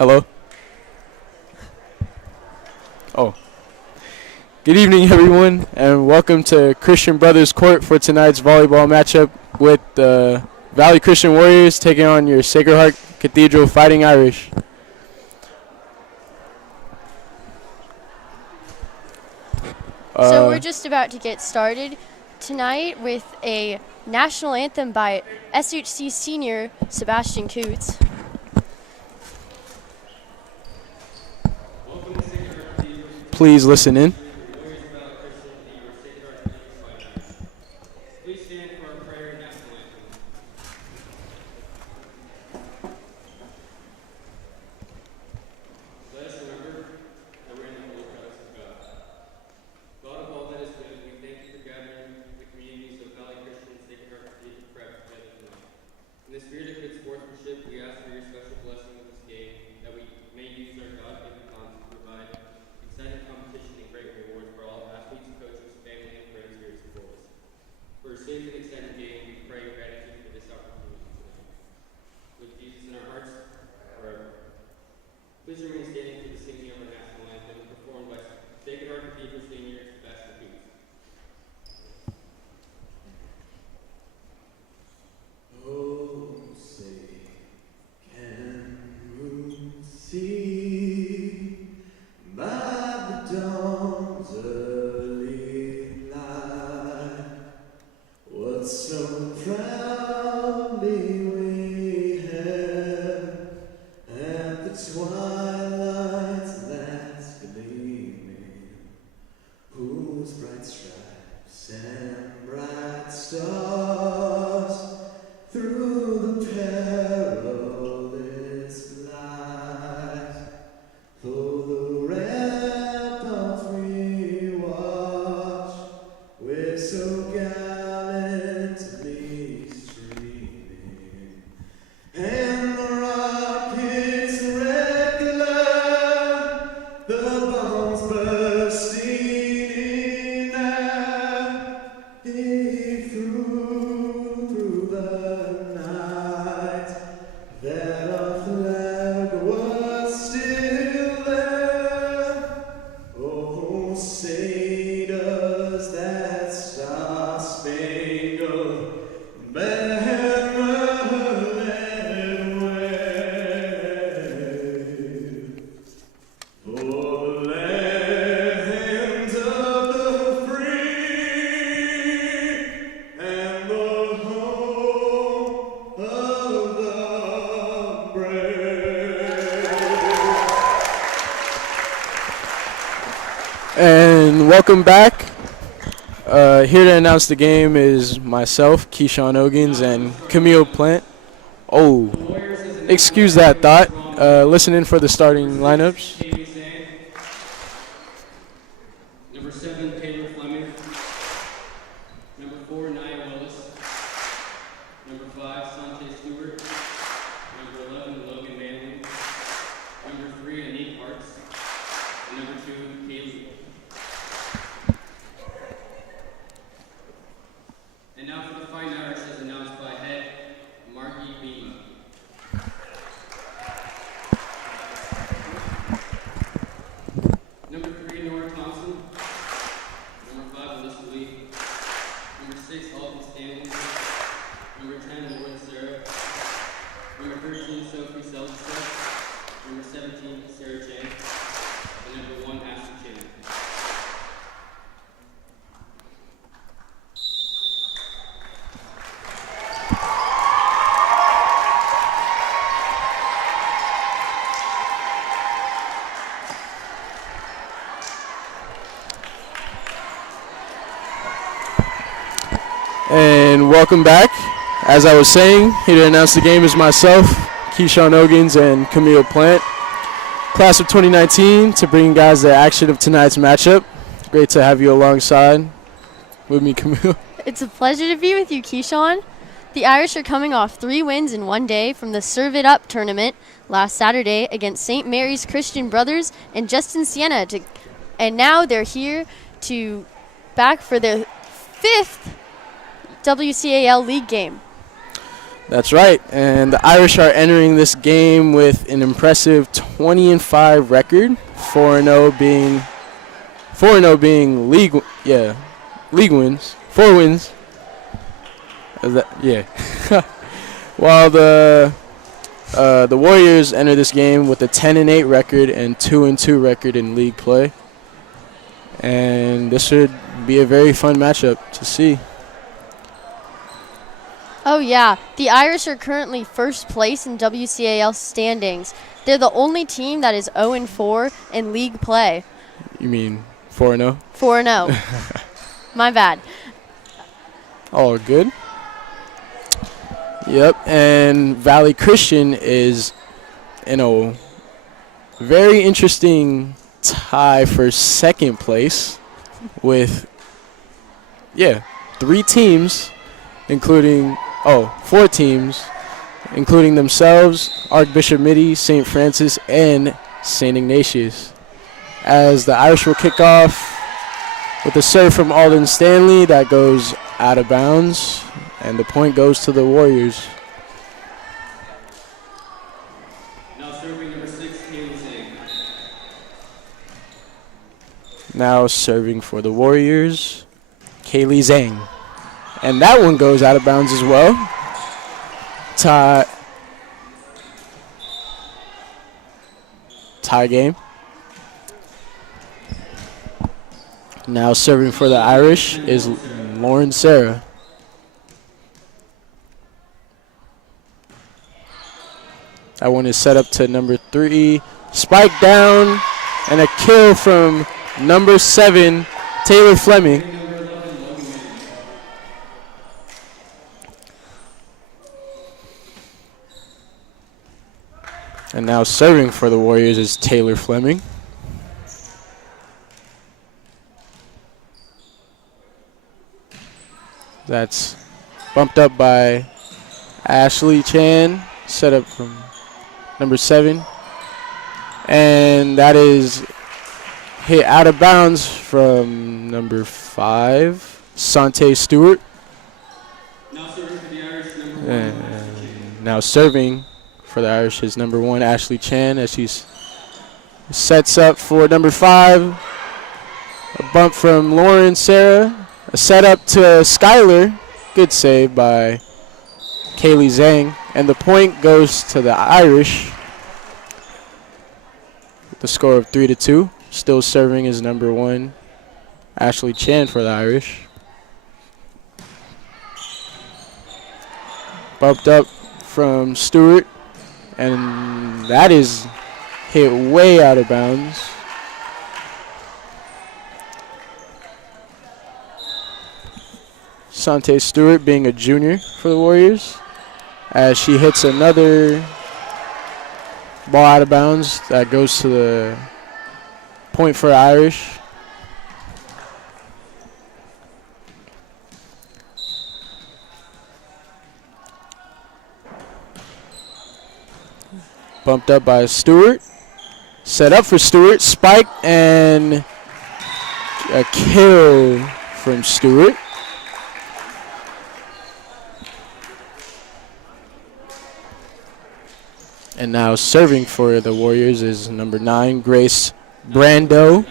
Hello? Oh. Good evening, everyone, and welcome to Christian Brothers Court for tonight's volleyball matchup with the Valley Christian Warriors taking on your Sacred Heart Cathedral Fighting Irish. So we're just about to get started tonight with a national anthem by SHC senior Sebastian Coots. Please listen in. In the spirit of good sportsmanship, we ask for your special blessing of this game, that we may use our God-given talents to provide exciting competition and great rewards for all athletes, coaches, family, and friends here at school. For a safe and exciting game, we pray gratitude for this opportunity tonight. With Jesus in our hearts forever. Please remain standing for the singing of our national anthem, performed by Sacred Heart Cathedral Senior Sebastian Coots. See by the dawn's early light what so proudly we held at the twilight's last gleaming, whose bright stripes and bright stars through the perilous light, though the ramparts we watch, we're so gallantly streaming, and the rockets regular, the bombs bursting in air, through the night, that our flag was still there. Oh, say does that star-spangled banner wave for the lands of the free and the home of the brave. And welcome back. Here to announce the game is myself, Keyshawn Ogins, and Camille Plant. Oh, excuse that thought. Listen in for the starting lineups. Number 7, Taylor Fleming. Number 4, Nia Willis. Number 5, Sante Stewart. Number 11, Logan Manley. Number 3, Anik Hartz. And number 2, Kaylee. And now for the Fightin Irish as announced by head Marky Beema. Number 3, Nora Thompson. Number 5, Alyssa Lee. Number 6, Alton Stanley. Number 10, Lauren Sarah. Number 13, Sophie Seltzer. Number 17, Sarah Chan. And number 1, Ashley Chan. And welcome back. As I was saying, here to announce the game is myself, Keyshawn Ogins, and Camille Plant. Class of 2019 to bring guys the action of tonight's matchup. Great to have you alongside with me, Camille. It's a pleasure to be with you, Keyshawn. The Irish are coming off 3 wins in one day from the Serve It Up tournament last Saturday against St. Mary's Christian Brothers and Justin Siena. And now they're here to back for their 5th WCAL league game. That's right. And the Irish are entering this game with an impressive 20-5 record. 4-0 being league wins. 4 wins. While the Warriors enter this game with a 10-8 record and 2-2 record in league play. And this should be a very fun matchup to see. Oh, yeah. The Irish are currently first place in WCAL standings. They're the only team that is 0-4 in league play. You mean 4-0? 4-0. My bad. All good. Yep, and Valley Christian is in a very interesting tie for second place with, 4 teams, including themselves, Archbishop Mitty, St. Francis, and St. Ignatius. As the Irish will kick off with a serve from Alden Stanley that goes out of bounds, and the point goes to the Warriors. Now serving number 6, Kaylee Zhang. Now serving for the Warriors, Kaylee Zhang. And that one goes out of bounds as well. Tie game. Now serving for the Irish is Lauren Sarah. That one is set up to number 3. Spike down and a kill from number 7, Taylor Fleming. And now serving for the Warriors is Taylor Fleming. That's bumped up by Ashley Chan, set up from number 7. And that is hit out of bounds from number 5, Sante Stewart. Now serving for the Irish, number 1. And now serving for the Irish is number 1, Ashley Chan, as she sets up for number 5. A bump from Lauren Sarah. A setup to Skylar. Good save by Kaylee Zhang. And the point goes to the Irish. With the score of 3-2. Still serving is number 1, Ashley Chan for the Irish. Bumped up from Stewart. And that is hit way out of bounds. Sante Stewart being a junior for the Warriors, as she hits another ball out of bounds that goes to the point for Irish. Bumped up by Stewart. Set up for Stewart. Spike and a kill from Stewart. And now serving for the Warriors is number 9, Grace Brando.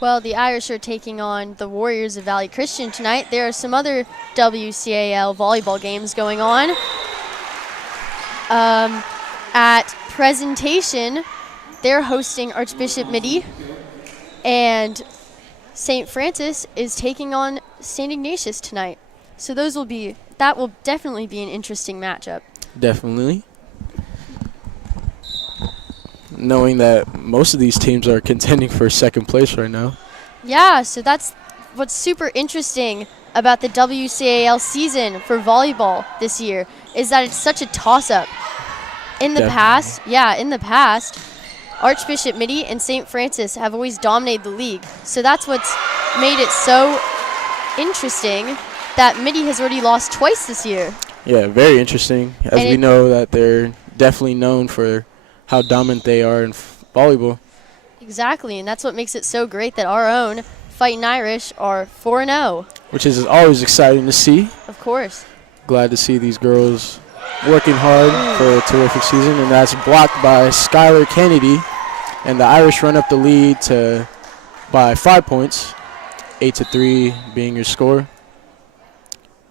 Well, the Irish are taking on the Warriors of Valley Christian tonight. There are some other WCAL volleyball games going on. At Presentation, they're hosting Archbishop Mitty, and St. Francis is taking on St. Ignatius tonight. So that will definitely be an interesting matchup. Definitely. Knowing that most of these teams are contending for second place right now. Yeah, so that's what's super interesting about the WCAL season for volleyball this year, is that it's such a toss-up. In the past, Archbishop Mitty and St. Francis have always dominated the league. So that's what's made it so interesting that Mitty has already lost twice this year. Yeah, very interesting, as we know that they're definitely known for how dominant they are in volleyball. Exactly, and that's what makes it so great that our own Fightin Irish are 4-0. which is always exciting to see. Of course. Glad to see these girls working hard for a terrific season, and that's blocked by Skylar Kennedy, and the Irish run up the lead by 5 points, 8-3 being your score.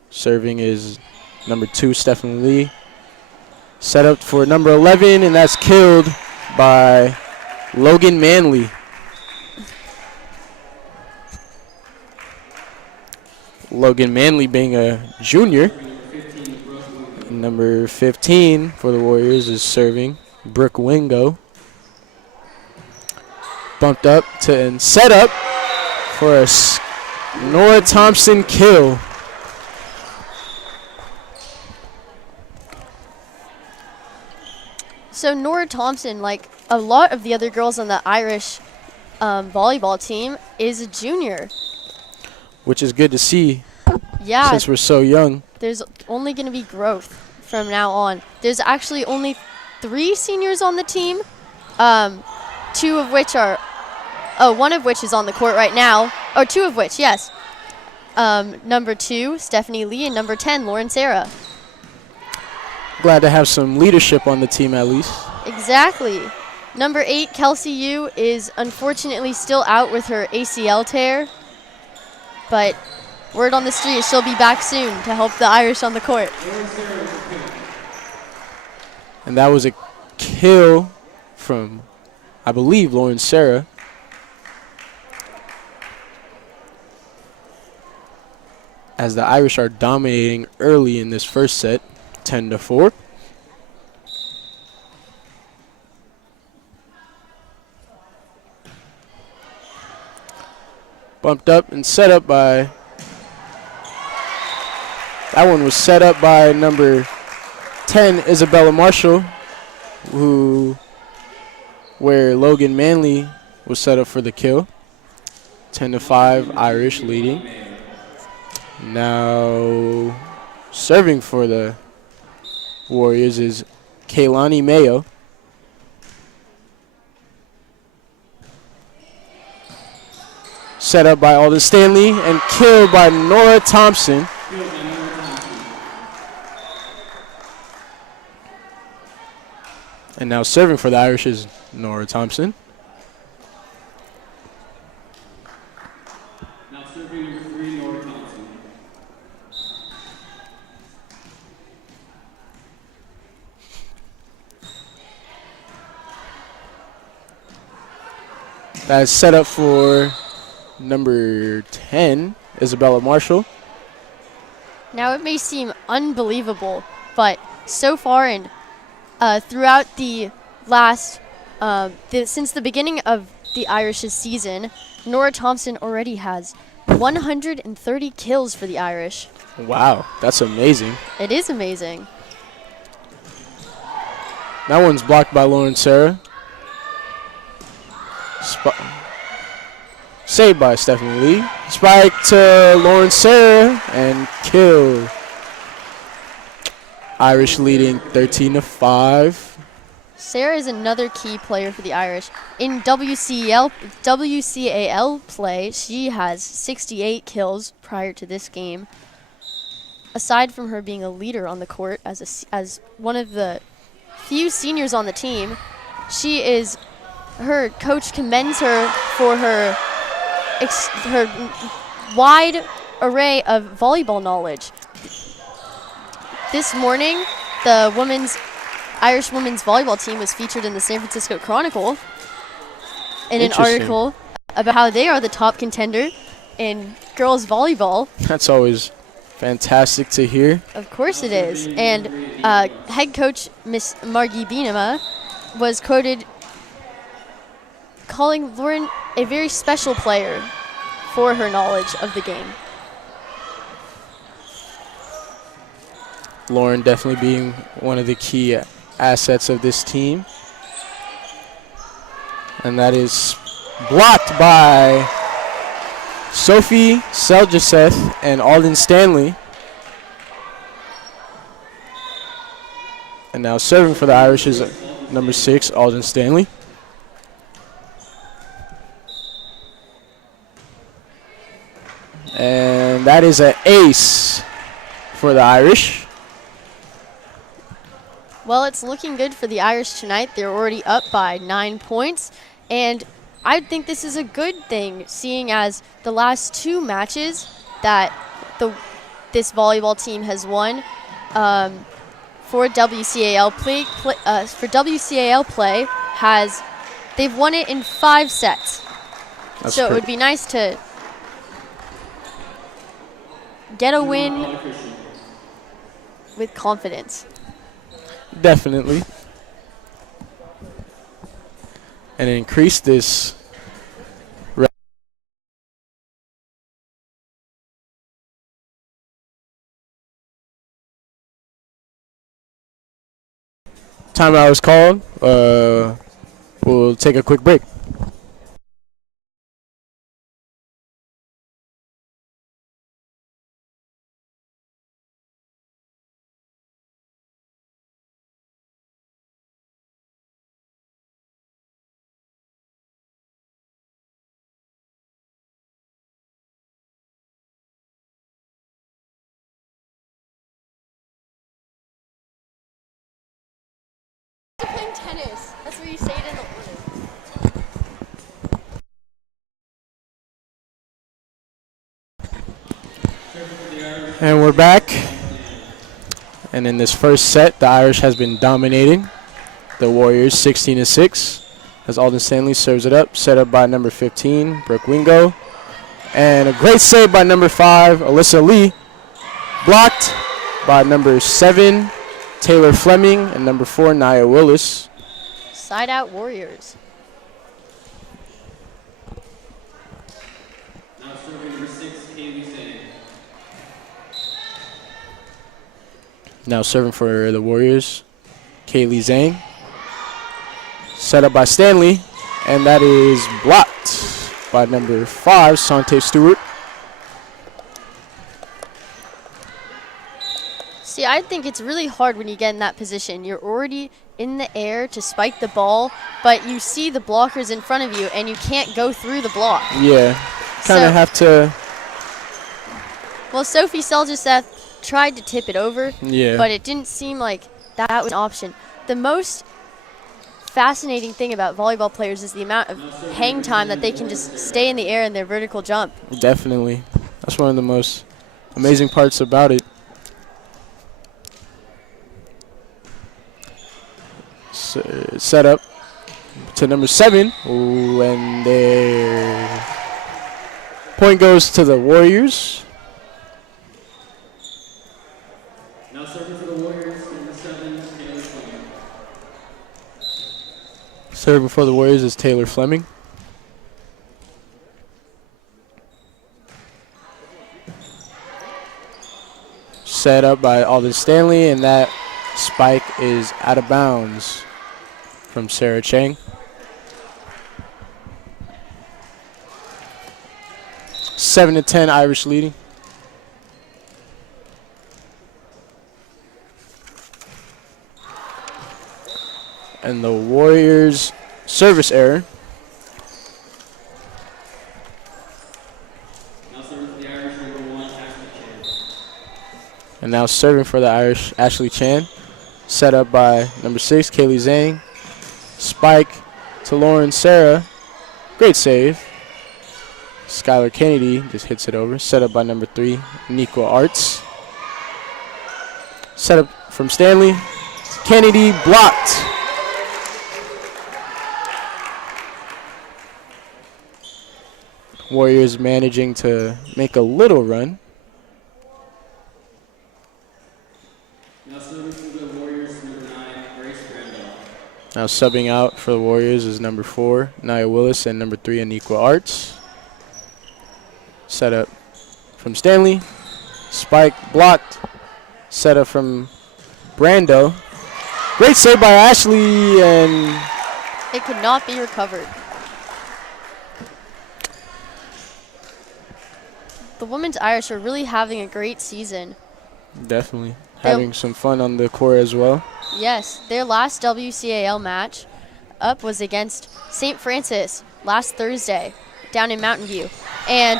Serving is number 2, Stephanie Lee. Set up for number 11, and that's killed by Logan Manley. Logan Manley being a junior. Number 15 for the Warriors is serving Brooke Wingo. Bumped up and set up for a Nora Thompson kill. So Nora Thompson, like a lot of the other girls on the Irish volleyball team, is a junior. Which is good to see Yeah, since we're so young. there's only going to be growth from now on. There's actually only 3 seniors on the team, 2 of which are, one of which is on the court right now, or 2 of which, yes. Number 2, Stephanie Lee, and number 10, Lauren Sarah. Glad to have some leadership on the team at least. Exactly. Number 8, Kelsey Yu, is unfortunately still out with her ACL tear, but word on the street is she'll be back soon to help the Irish on the court. And that was a kill from, I believe, Lauren Sarah. As the Irish are dominating early in this first set, 10-4. Bumped up and set up by, that one was set up by number 10, Isabella Marshall, where Logan Manley was set up for the kill. 10-5, Irish leading. Now serving for the Warriors is Kaylani Mayo. Set up by Alden Stanley and killed by Nora Thompson. And now serving for the Irish is Nora Thompson. Now serving number 3, Nora Thompson. That is set up for number 10, Isabella Marshall. Now it may seem unbelievable, but so far and throughout the last, since the beginning of the Irish's season, Nora Thompson already has 130 kills for the Irish. Wow, that's amazing. It is amazing. That one's blocked by Lauren Sarah. Saved by Stephanie Lee. Spike to Lauren Sarah and kill. Irish leading 13-5. Sarah is another key player for the Irish. In WCAL play, she has 68 kills prior to this game. Aside from her being a leader on the court as one of the few seniors on the team, her coach commends her for her wide array of volleyball knowledge. This morning, the Irish women's volleyball team was featured in the San Francisco Chronicle in an article about how they are the top contender in girls volleyball. That's always fantastic to hear. Of course it is. And head coach Miss Margie Bienema was quoted calling Lauren a very special player for her knowledge of the game. Lauren definitely being one of the key assets of this team. And that is blocked by Sophie Seljaseth and Alden Stanley. And now serving for the Irish is number 6, Alden Stanley. And that is an ace for the Irish. Well, it's looking good for the Irish tonight. They're already up by 9 points. And I think this is a good thing, seeing as the last 2 matches that this volleyball team has won for WCAL play they've won it in 5 sets. That's so it great. would be nice to get a win with confidence. Definitely. And increase this. Timeout is called. We'll take a quick break. You're playing tennis. That's what you say it in the order. And we're back. And in this first set, the Irish has been dominating the Warriors 16-6. As Alden Stanley serves it up, set up by number 15, Brooke Wingo. And a great save by number 5, Alyssa Lee. Blocked by number 7, Taylor Fleming, and number 4, Nia Willis. Side out Warriors. Now serving number 6, Kaylee Zhang. Now serving for the Warriors, Kaylee Zhang. Set up by Stanley, and that is blocked by number 5, Sante Stewart. See, I think it's really hard when you get in that position. You're already in the air to spike the ball, but you see the blockers in front of you, and you can't go through the block. Yeah, kind of have to. Well, Sophie Seljeseth tried to tip it over, Yeah. but it didn't seem like that was an option. The most fascinating thing about volleyball players is the amount of hang time that they can just stay in the air in their vertical jump. Definitely. That's one of the most amazing parts about it. Set up to number 7. Ooh, and there. Point goes to the Warriors. Now serving for the Warriors, number 7, Taylor Fleming. Serving for the Warriors is Taylor Fleming. Set up by Alden Stanley, and that spike is out of bounds from Sarah Chang. 7-10 Irish leading. And the Warriors service error. Now serving for the Irish, number 1, Ashley Chan. And now serving for the Irish, Ashley Chan. Set up by number 6, Kaylee Zhang. Spike to Lauren Sarah. Great save. Skylar Kennedy just hits it over. Set up by number 3, Niqua Arts. Set up from Stanley. Kennedy blocked. Warriors managing to make a little run. Now serving for the Warriors, number 9, Grace Randolph. Now subbing out for the Warriors is number 4, Nia Willis, and number 3, Aniqua Arts. Set up from Stanley. Spike blocked. Set up from Brando. Great save by Ashley, and It could not be recovered. The women's Irish are really having a great season. definitely having some fun on the court as well. Yes, their last WCAL match up was against St. Francis last Thursday down in Mountain View. And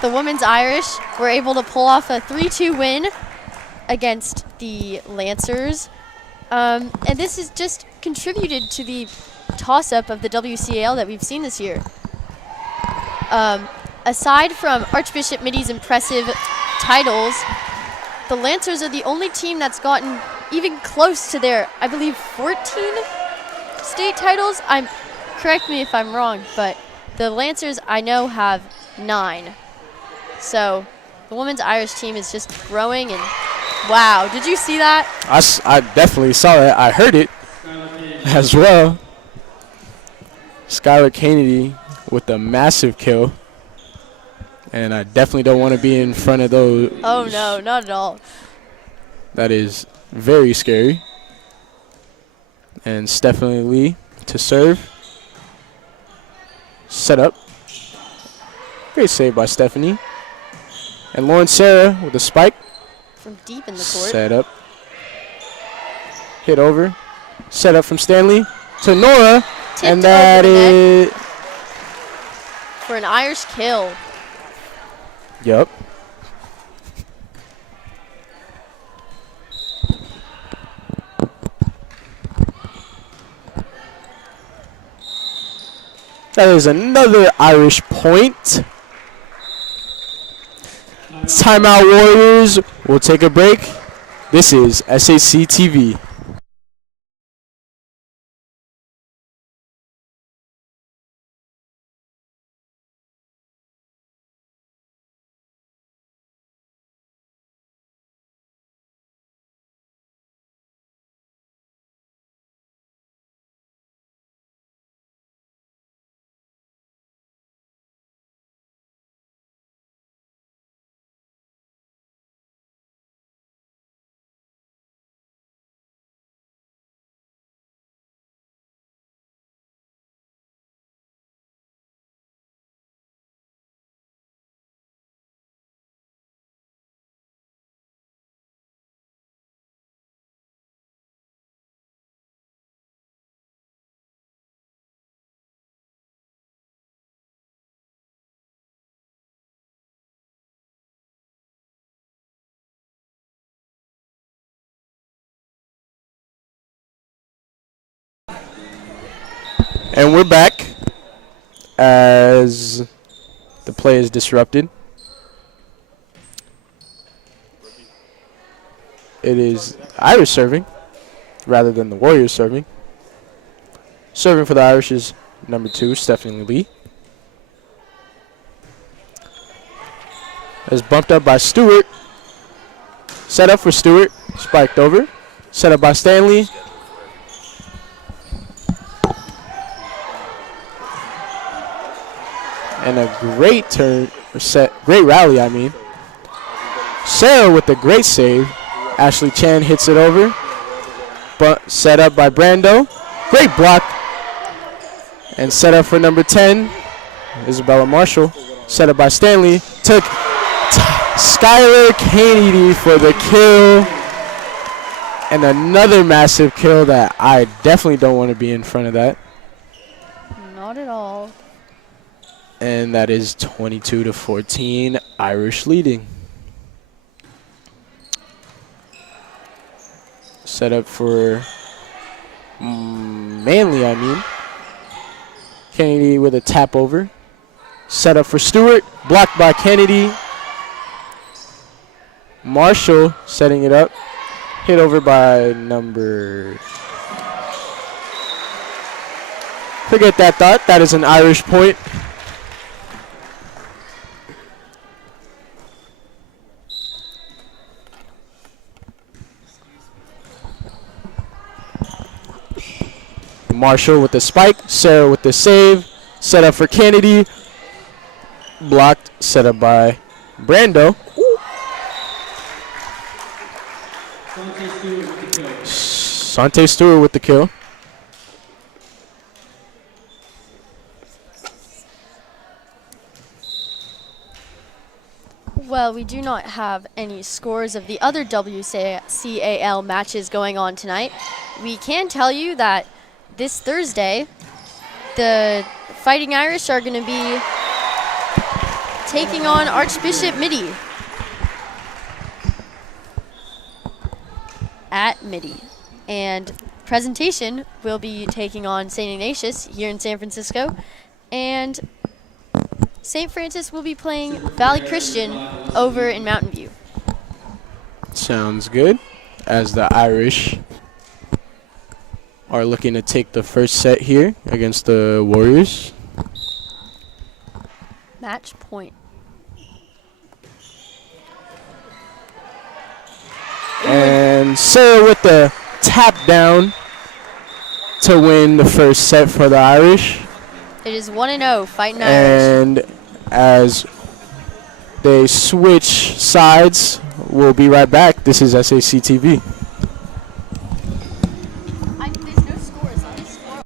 the women's Irish were able to pull off a 3-2 win against the Lancers. And this has just contributed to the toss-up of the WCAL that we've seen this year. Aside from Archbishop Mitty's impressive titles, the Lancers are the only team that's gotten even close to their, I believe, 14 state titles. Correct me if I'm wrong, but the Lancers, I know, have 9. So the women's Irish team is just growing, and wow, did you see that? I definitely saw that. I heard it as well. Skylar Kennedy with a massive kill. And I definitely don't want to be in front of those. Oh, no, not at all. That is very scary. And Stephanie Lee to serve. Set up. Great save by Stephanie. And Lauren Sarah with a spike. From deep in the court. Set up. Hit over. Set up from Stanley to Nora. Tipped and that over the is. net for an Irish kill. Yup. That is another Irish point. Timeout Warriors. We'll take a break. This is SHC TV. And we're back as the play is disrupted. It is Irish serving rather than the Warriors serving. Serving for the Irish is number 2, Stephanie Lee. Is bumped up by Stewart. Set up for Stewart. Spiked over. Set up by Stanley. And a great great rally, I mean. Sarah with a great save. Ashley Chan hits it over. But set up by Brando. Great block. And set up for number 10, Isabella Marshall. Set up by Stanley. Took Skylar Kennedy for the kill. And another massive kill that I definitely don't want to be in front of that. Not at all. And that is 22-14, Irish leading. Set up for Manley, I mean. Kennedy with a tap over. Set up for Stewart. Blocked by Kennedy. Marshall setting it up. Hit over by number... Forget that thought. That is an Irish point. Marshall with the spike. Sarah with the save. Set up for Kennedy. Blocked. Set up by Brando. Sante Stewart with the kill. Well, we do not have any scores of the other WCAL matches going on tonight. We can tell you that this Thursday, the Fighting Irish are going to be taking on Archbishop Midi at Midi. And Presentation will be taking on St. Ignatius here in San Francisco. And St. Francis will be playing Valley Christian over in Mountain View. Sounds good. As the Irish are looking to take the first set here against the Warriors. Match point. And Sarah with the tap down to win the first set for the Irish. It is 1-0, Fightin' Irish. And as they switch sides, we'll be right back. This is SHC TV. There's no scores on this score.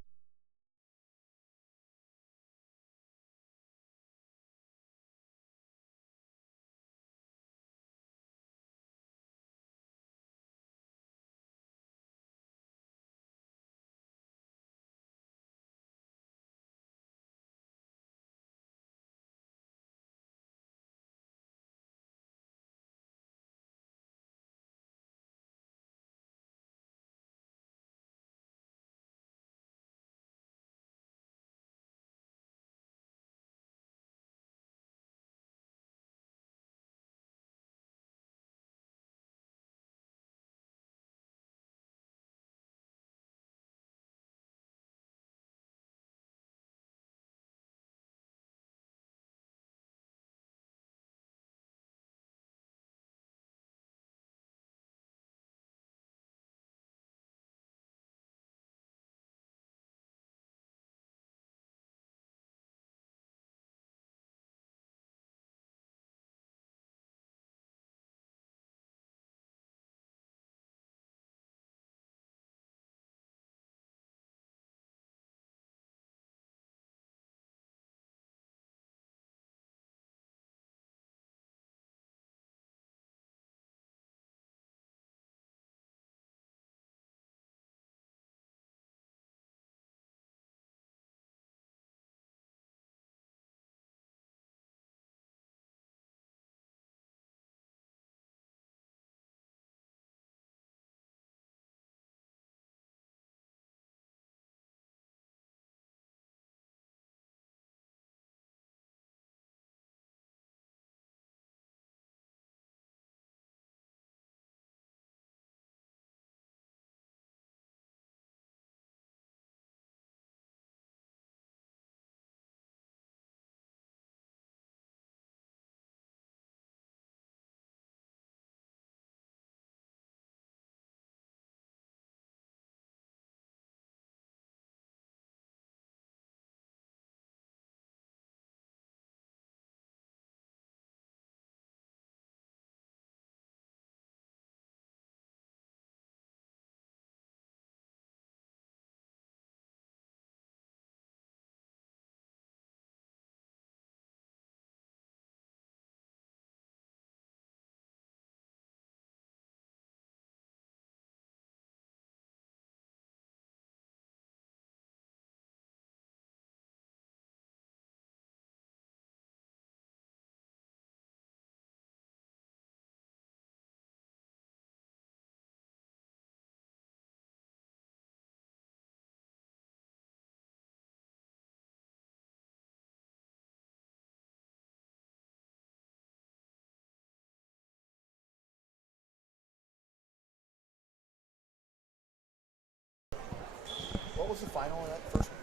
What was the final of that first one?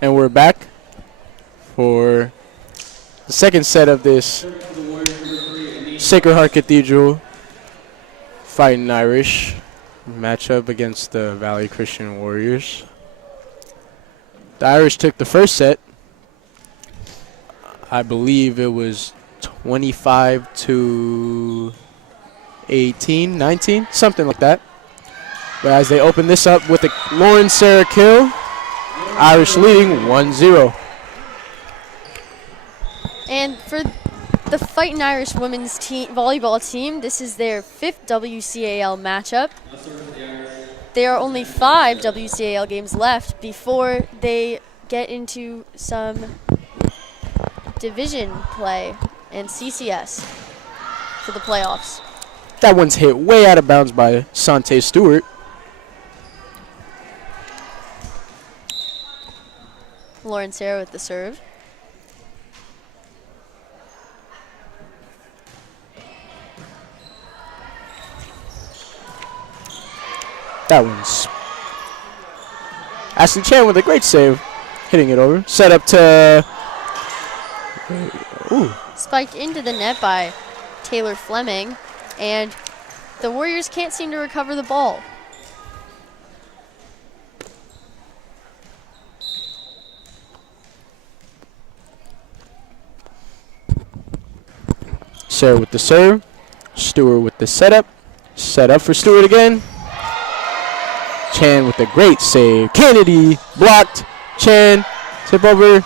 And we're back for the second set of this Sacred Heart Cathedral Fightin' Irish matchup against the Valley Christian Warriors. The Irish took the first set. I believe it was 25 to 18, 19, something like that. But as they open this up with a Lauren Sarah kill, Irish leading 1-0. And for the Fightin' Irish women's volleyball team, this is their 5th WCAL matchup. There are only 5 WCAL games left before they get into some division play and CCS for the playoffs. That one's hit way out of bounds by Sante Stewart. Lauren Sarah with the serve. That one's Ashley Chan with a great save, hitting it over. Set up to, ooh, Spiked into the net by Taylor Fleming, and the Warriors can't seem to recover the ball. Sarah with the serve. Stewart with the setup. Set up for Stewart again. Chan with a great save. Kennedy blocked. Chan, tip over.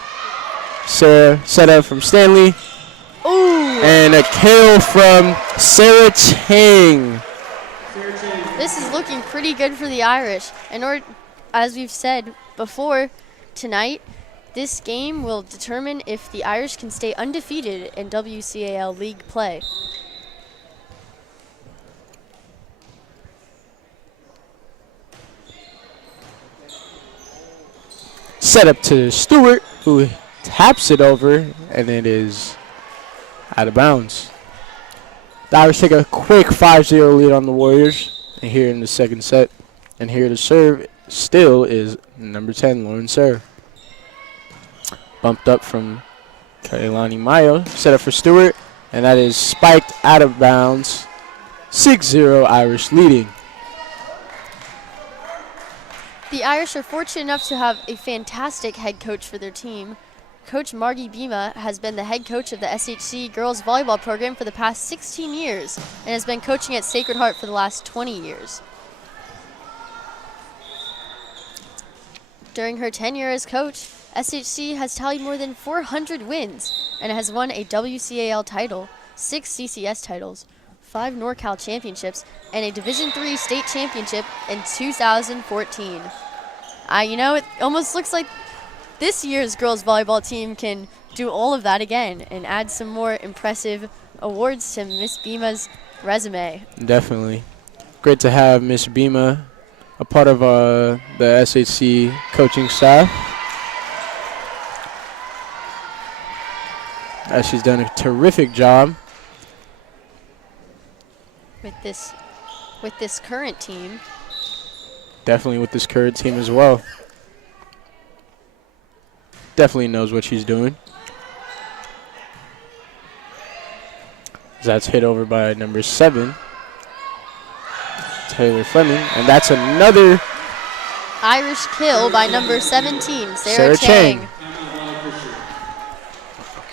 Sarah, set up from Stanley. Ooh! And a kill from Sarah Chang. This is looking pretty good for the Irish. As we've said before, tonight, this game will determine if the Irish can stay undefeated in WCAL League play. Set up to Stewart, who taps it over, and it is out of bounds. The Irish take a quick 5-0 lead on the Warriors and here in the second set. And here to serve still is number 10, Lauren Serra. Bumped up from Kailani Mayo. Set up for Stewart, and that is spiked out of bounds. 6-0 Irish leading. The Irish are fortunate enough to have a fantastic head coach for their team. Coach Margie Bima has been the head coach of the SHC girls volleyball program for the past 16 years and has been coaching at Sacred Heart for the last 20 years. During her tenure as coach, SHC has tallied more than 400 wins and has won a WCAL title, 6 CCS titles, 5 NorCal championships, and a Division III state championship in 2014. It almost looks like this year's girls volleyball team can do all of that again and add some more impressive awards to Miss Bima's resume. Definitely. Great to have Miss Bima a part of the SHC coaching staff. She's done a terrific job. With this current team. Definitely with this current team as well. Definitely knows what she's doing. That's hit over by number 7, Taylor Fleming, and that's another Irish kill by number 17, Sarah Chang.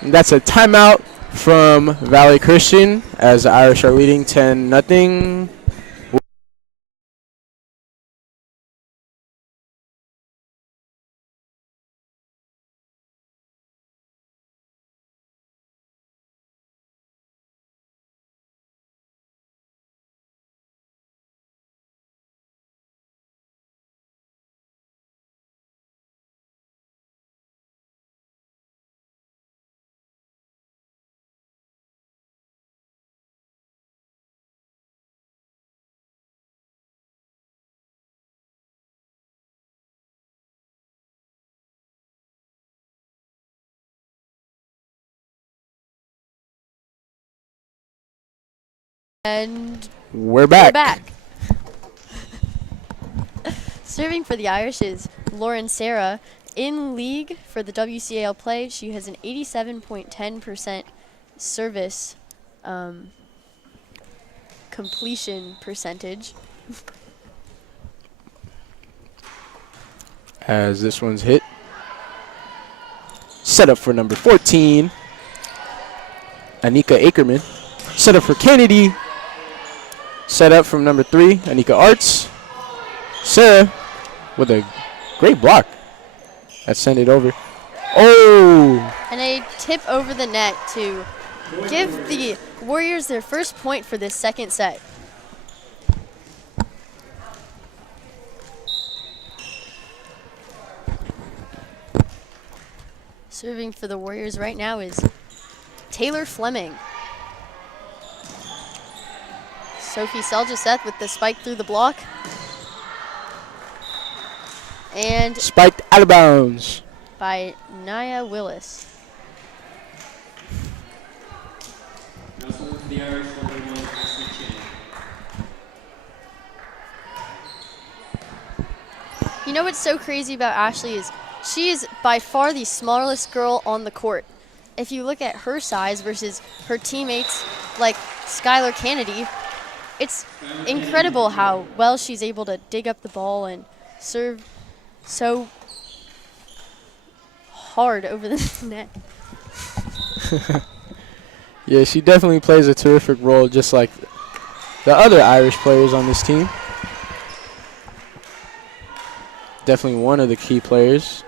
And that's a timeout from Valley Christian as the Irish are leading 10-0. And We're back. Serving for the Irish is Lauren Sarah. In league for the WCAL play, she has an 87.10% service completion percentage. As this one's hit. Set up for number 14, Anika Ackerman. Set up for Kennedy. Set up from number 3, Anika Arts. Sarah with a great block. That sent it over. Oh! And a tip over the net to give the Warriors their first point for this second set. Serving for the Warriors right now is Taylor Fleming. Sophie Seljaseth with the spike through the block. And Spiked out of bounds. by Nia Willis. Now serving for the Irish, number 1, Ashley Chan. You know what's so crazy about Ashley is she is by far the smallest girl on the court. If you look at her size versus her teammates like Skylar Kennedy, it's incredible how well she's able to dig up the ball and serve so hard over the net. Yeah, she definitely plays a terrific role, just like the other Irish players on this team. Definitely one of the key players,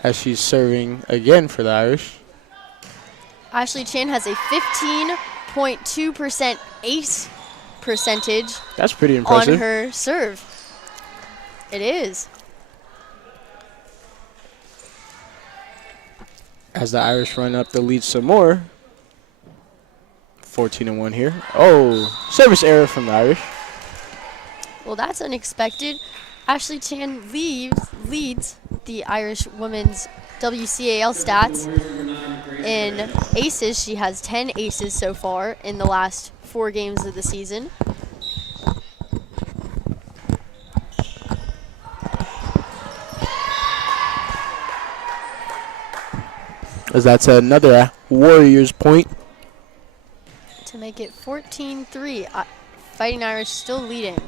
as she's serving again for the Irish. Ashley Chan has a 15.2% ace percentage That's pretty on impressive. her serve. It is. As the Irish run up the lead some more. 14-1 here. Oh, service error from the Irish. Well, that's unexpected. Ashley Chan leads the Irish women's WCAL stats in aces. She has 10 aces so far in the last 4 games of the season. As that's another Warriors point. To make it 14-3. Fighting Irish still leading.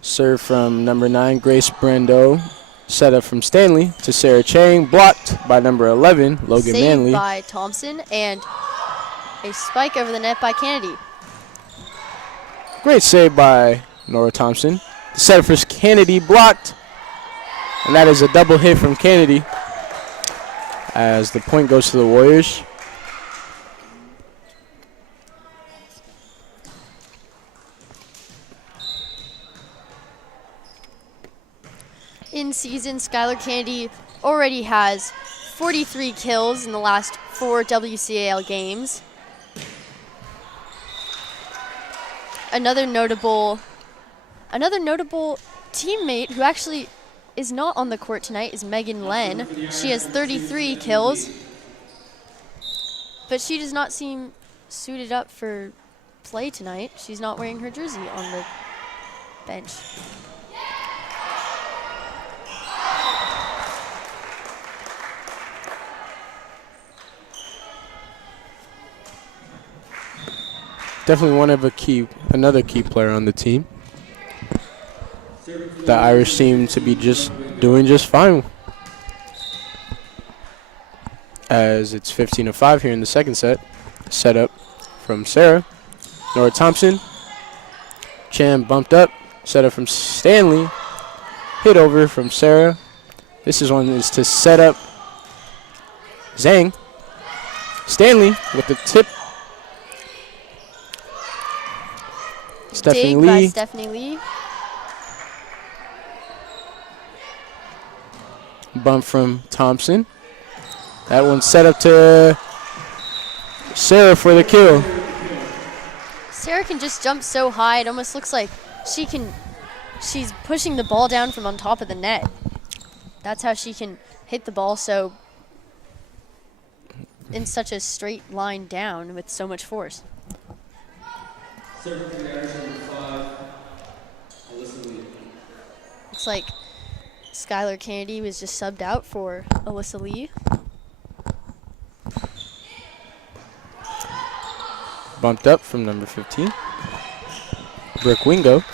Serve from number 9, Grace Brando. Set up from Stanley to Sarah Chang. Blocked by number 11, Logan Saved Manley. by Thompson, and a spike over the net by Kennedy. Great save by Nora Thompson. The set up for Kennedy, blocked. And that is a double hit from Kennedy, as the point goes to the Warriors. In season, Skylar Kennedy already has 43 kills in the last 4 WCAL games. Another notable teammate who actually is not on the court tonight is Megan Len. She has 33 kills, but she does not seem suited up for play tonight. She's not wearing her jersey on the bench. Definitely another key player on the team. The Irish seem to be doing just fine, as it's 15-5 here in the second set. Set up from Sarah. Nora Thompson. Chan bumped up. Set up from Stanley. Hit over from Sarah. This is to set up Zhang. Stanley with the tip. Stephanie Dig by Lee. Stephanie Lee. Bump from Thompson. That one's set up to Sarah for the kill. Sarah can just jump so high, it almost looks like she's pushing the ball down from on top of the net. That's how she can hit the ball so in such a straight line down with so much force. Serving for the Irish, number 5, Alyssa Lee. Looks like Skylar Kennedy was just subbed out for Alyssa Lee. Bumped up from number 15. Brooke Wingo.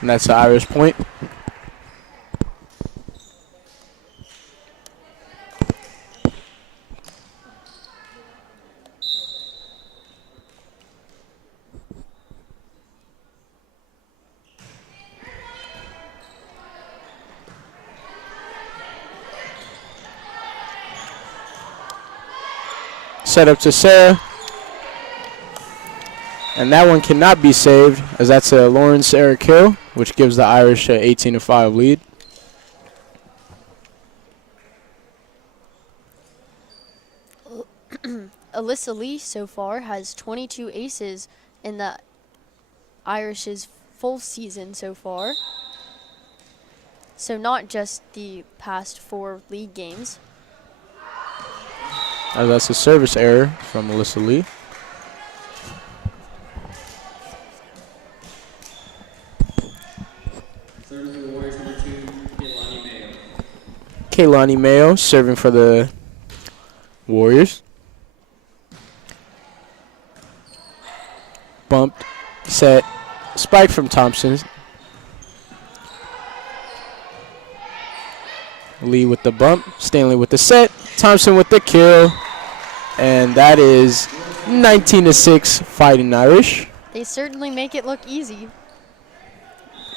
And that's the Irish point. Set up to Sarah. And that one cannot be saved, as that's a Lauren Sarah kill, which gives the Irish an 18-5 lead. Alyssa Lee so far has 22 aces in the Irish's full season so far. So not just the past 4 league games. That's a service error from Alyssa Lee. Serving for the Warriors, number 2, Kehlani Mayo. Kehlani Mayo serving for the Warriors. Bumped, set, spike from Thompson. Lee with the bump, Stanley with the set, Thompson with the kill, and that is 19-6 Fightin Irish. They certainly make it look easy.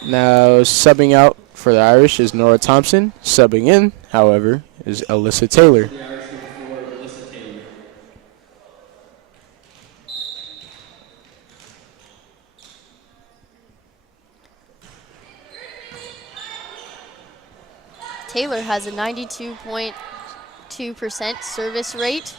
Now subbing out for the Irish is Nora Thompson. Subbing in, however, is Alyssa Taylor. The Irish, number 4, Alyssa Taylor. Taylor has a 92.2% service rate.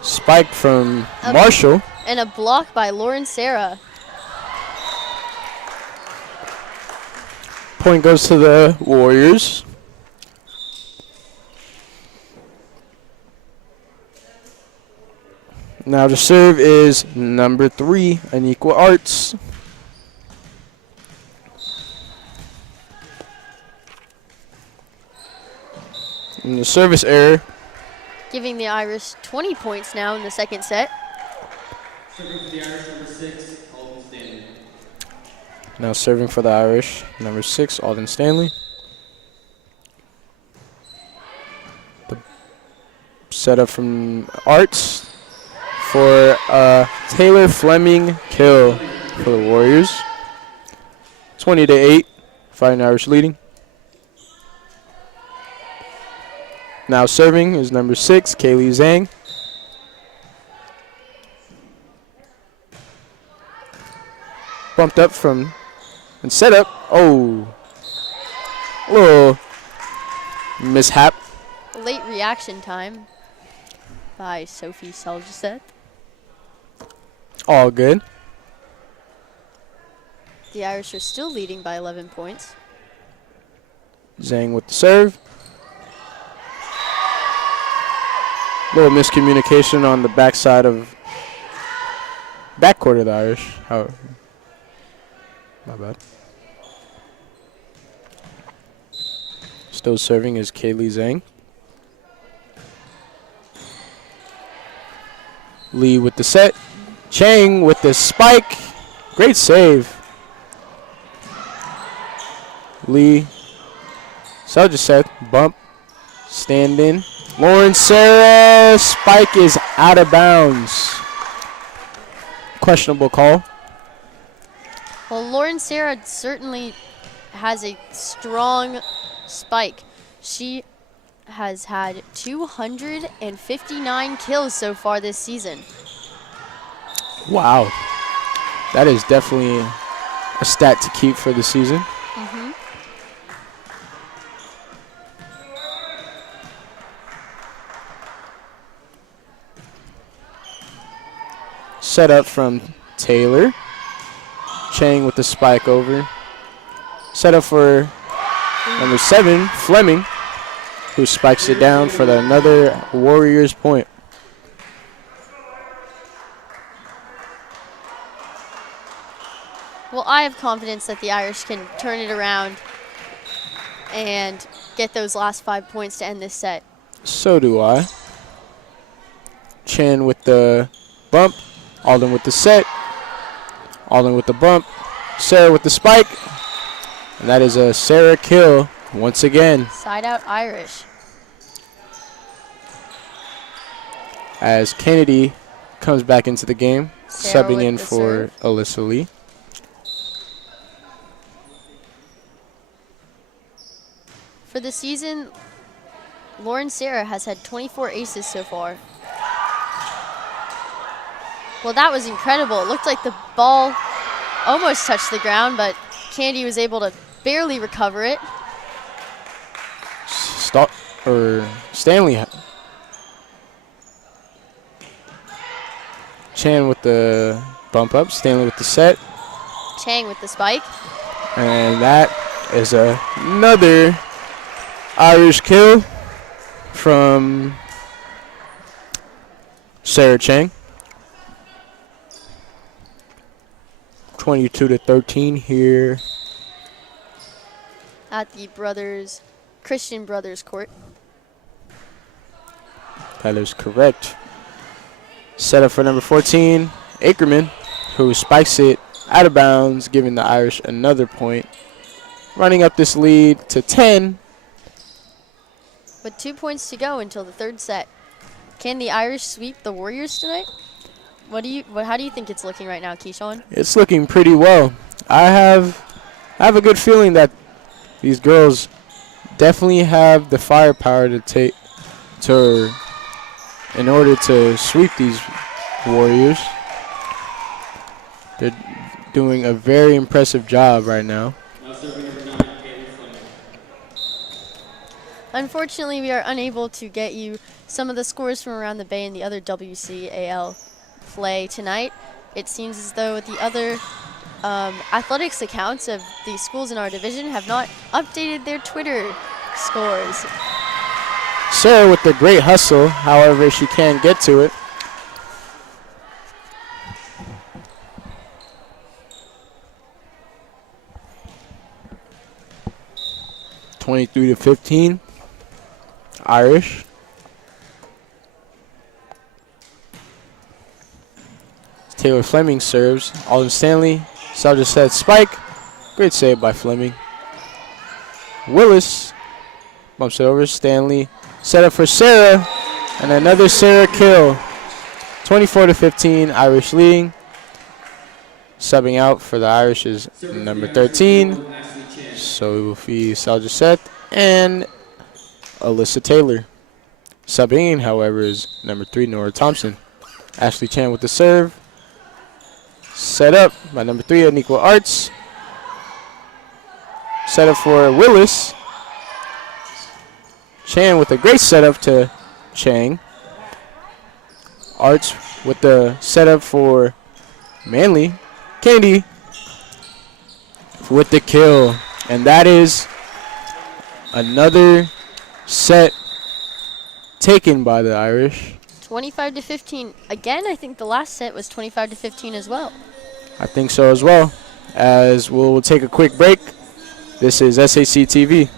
Spike from Marshall. And a block by Lauren Sarah. Point goes to the Warriors. Now the serve is number 3, Unequal Arts. And the service error. Giving the Irish 20 points now in the second set. Serving for the Irish, number 6, Alden Stanley. Now serving for the Irish, number 6, Alden Stanley. The setup from Arts for Taylor Fleming kill for the Warriors. 20-8, Fightin Irish leading. Now serving is number 6, Kaylee Zhang. Bumped up from and set up. Oh, little mishap. Late reaction time by Sophie Seljaset. All good. The Irish are still leading by 11 points. Zhang with the serve. Little miscommunication on the backside of backcourt of the Irish. My bad. Still serving is Kaylee Zhang. Lee with the set. Chang with the spike. Great save. Lee. Seljaset. Bump. Stand in. Lauren Sarah. Spike is out of bounds. Questionable call. Well, Lauren Sarah certainly has a strong spike. She has had 259 kills so far this season. Wow. That is definitely a stat to keep for the season. Mm-hmm. Set up from Taylor. Chang with the spike over. Set up for number 7, Fleming, who spikes it down for another Warriors point. Well, I have confidence that the Irish can turn it around and get those last 5 points to end this set. So do I. Chan with the bump. Alden with the set. Alden with the bump. Sarah with the spike. And that is a Sarah kill once again. Side out Irish. As Kennedy comes back into the game, Sarah subbing with in the for serve. Alyssa Lee. For the season, Lauren Sarah has had 24 aces so far. Well, that was incredible. It looked like the ball almost touched the ground, but Candy was able to barely recover it. Stanley. Chan with the bump up. Stanley with the set. Chang with the spike. And that is another Irish kill from Sarah Chang. 22-13 here At the Christian Brothers court. That is correct. Set up for number 14, Ackerman, who spikes it out of bounds, giving the Irish another point. Running up this lead to 10. With 2 points to go until the third set. Can the Irish sweep the Warriors tonight? How do you think it's looking right now, Keyshawn? It's looking pretty well. I have a good feeling that these girls definitely have the firepower in order to sweep these Warriors. They're doing a very impressive job right now. Now serving number 9, Caitlin Fleming. Unfortunately, we are unable to get you some of the scores from around the Bay and the other WCAL play tonight. It seems as though the other athletics accounts of the schools in our division have not updated their Twitter scores. Sarah with the great hustle, however, she can't get to it. (23-15), Irish. Taylor Fleming serves. Alden Stanley, Sergeant said spike. Great save by Fleming. Willis bumps it over. Stanley set up for Sarah, and another Sarah kill. 24-15, Irish leading. Subbing out for the Irish is number 13, Sophie Saljaseth, and Alyssa Taylor. Subbing in, however, is number 3, Nora Thompson. Ashley Chan with the serve. Set up by number 3, Aniqua Arts. Set up for Willis. Chan with a great setup to Chang. Arts with the setup for Manley. Candy with the kill. And that is another set taken by the Irish. 25-15. Again, I think the last set was 25-15 as well. I think so as well. As we'll take a quick break. This is SHC TV.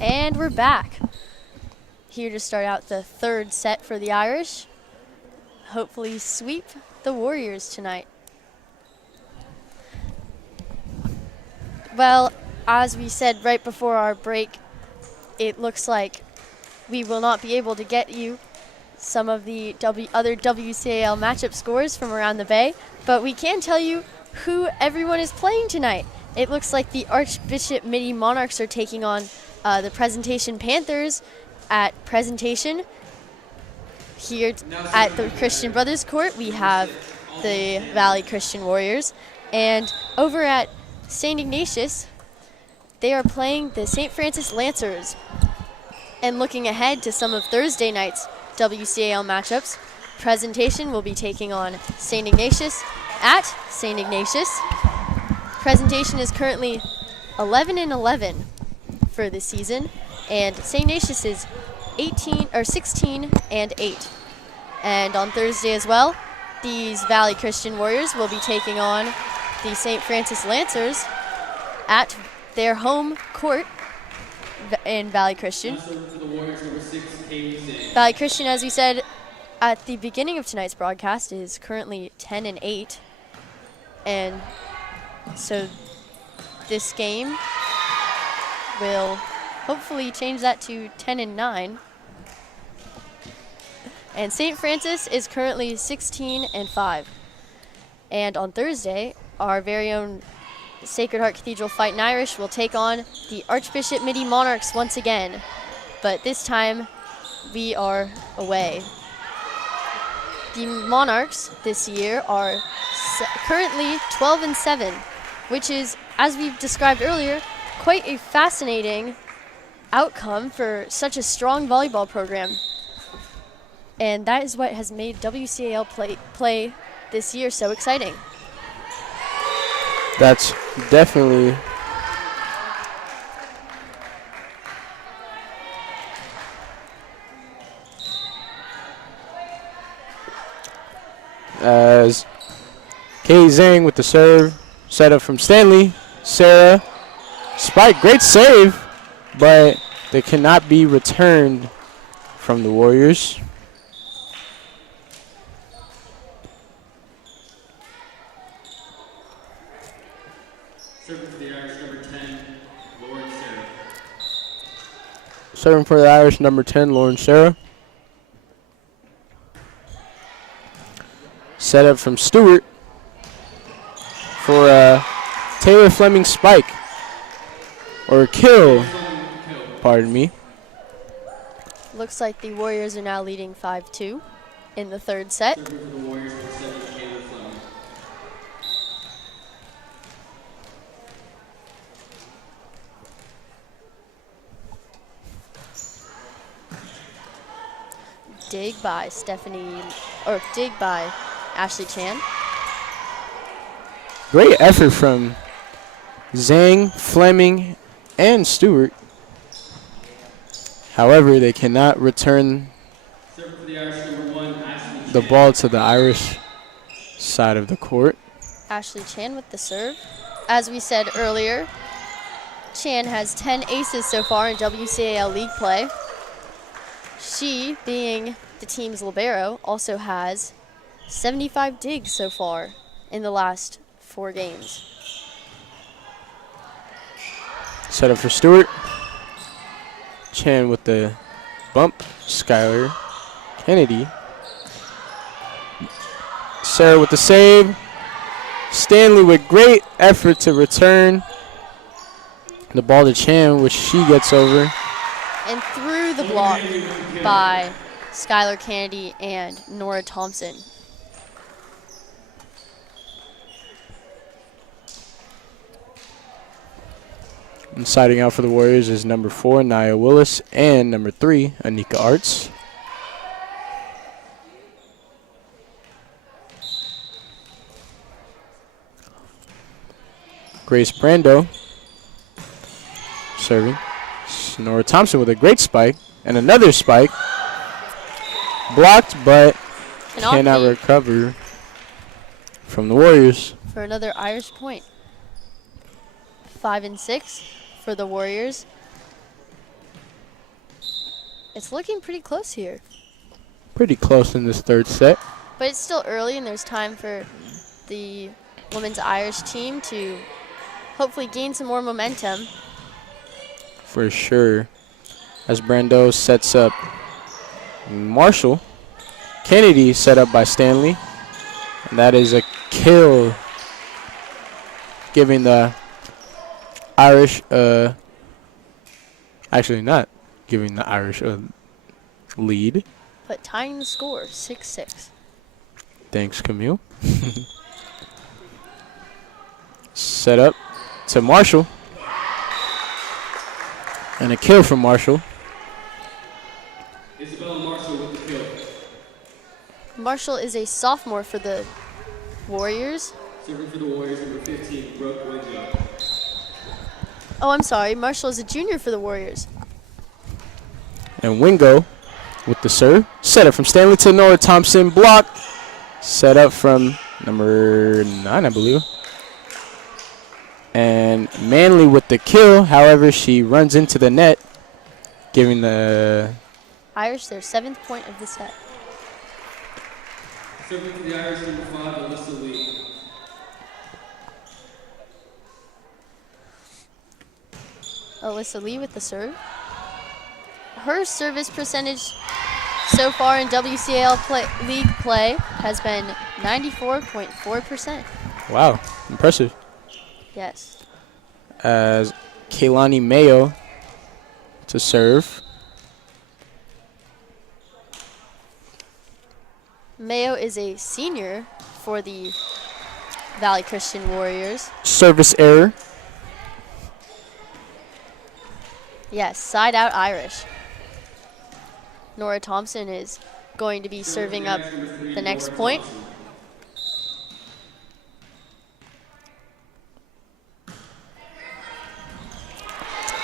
And we're back. Here to start out the third set for the Irish. Hopefully sweep the Warriors tonight. Well, as we said right before our break, it looks like we will not be able to get you some of the other WCAL matchup scores from around the Bay, but we can tell you who everyone is playing tonight. It looks like the Archbishop Midi Monarchs are taking on the Presentation Panthers at Presentation. Here at the Christian Brothers Court, we have the Valley Christian Warriors. And over at St. Ignatius, they are playing the St. Francis Lancers. And looking ahead to some of Thursday night's WCAL matchups, Presentation will be taking on St. Ignatius at St. Ignatius. Presentation is currently 11-11 for this season, and St. Ignatius is 16-8. And on Thursday as well, these Valley Christian Warriors will be taking on the St. Francis Lancers at their home court in Valley Christian. Valley Christian, as we said at the beginning of tonight's broadcast, is currently 10-8, and so this game will hopefully change that to 10-9. And St. Francis is currently 16-5. And on Thursday, our very own Sacred Heart Cathedral Fightin Irish will take on the Archbishop Midi Monarchs once again, but this time we are away. The Monarchs this year are currently 12-7, which is, as we've described earlier, quite a fascinating outcome for such a strong volleyball program. And that is what has made WCAL play this year so exciting. That's definitely as Katie Zhang with the serve, set up from Stanley. Sarah, spike, great save, but they cannot be returned from the Warriors. Serving for the Irish, number 10, Lauren Sarah. Set up from Stewart for a Taylor Fleming spike. Or a kill, pardon me. Looks like the Warriors are now leading 5-2 in the third set. Dig by Ashley Chan. Great effort from Zhang, Fleming, and Stewart. However, they cannot return the ball to the Irish side of the court. Ashley Chan with the serve. As we said earlier, Chan has 10 aces so far in WCAL league play. She, being the team's libero, also has 75 digs so far in the last 4 games. Set up for Stewart. Chan with the bump. Skylar Kennedy. Sarah with the save. Stanley with great effort to return the ball to Chan, which she gets over. And through the block by Skylar Kennedy and Nora Thompson. And siding out for the Warriors is number 4, Nia Willis, and number 3, Anika Arts. Grace Brando serving. Nora Thompson with a great spike, and another spike. Blocked, but cannot recover from the Warriors. For another Irish point. 5-6 for the Warriors. It's looking pretty close here. Pretty close in this third set. But it's still early, and there's time for the women's Irish team to hopefully gain some more momentum. For sure. As Brando sets up Marshall. Kennedy set up by Stanley. And that is a kill, giving the Irish, actually not giving the Irish a lead. But tying the score, 6-6. Thanks, Camille. Set up to Marshall. And a kill from Marshall. Isabella Marshall with the kill. Marshall is a sophomore for the Warriors. Serving for the Warriors, number 15, Brooke Wingo. Oh, I'm sorry. Marshall is a junior for the Warriors. And Wingo with the serve. Set up from Stanley to Nora Thompson. Block. Set up from number 9, I believe. And Manley with the kill. However, she runs into the net, giving the Irish their 7th point of the set. Serving for the Irish, number 5, Alyssa Lee. Alyssa Lee with the serve. Her service percentage so far in WCAL league play has been 94.4%. wow, impressive. Yes. As Kaylani Mayo to serve. Mayo is a senior for the Valley Christian Warriors. Service error. Yes, side out Irish. Nora Thompson is going to be serving up the next point.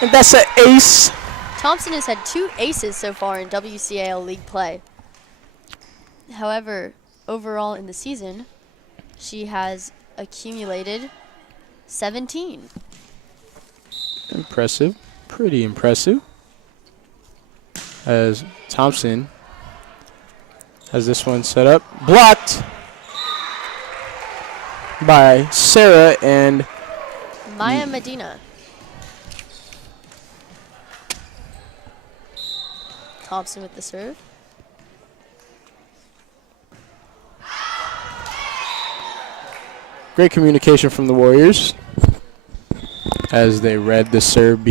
And that's an ace. Thompson has had 2 aces so far in WCAL league play. However, overall in the season, she has accumulated 17. Impressive. Pretty impressive. As Thompson has this one set up. Blocked by Sarah and Maya Medina. Thompson with the serve. great communication from the Warriors as they read the serve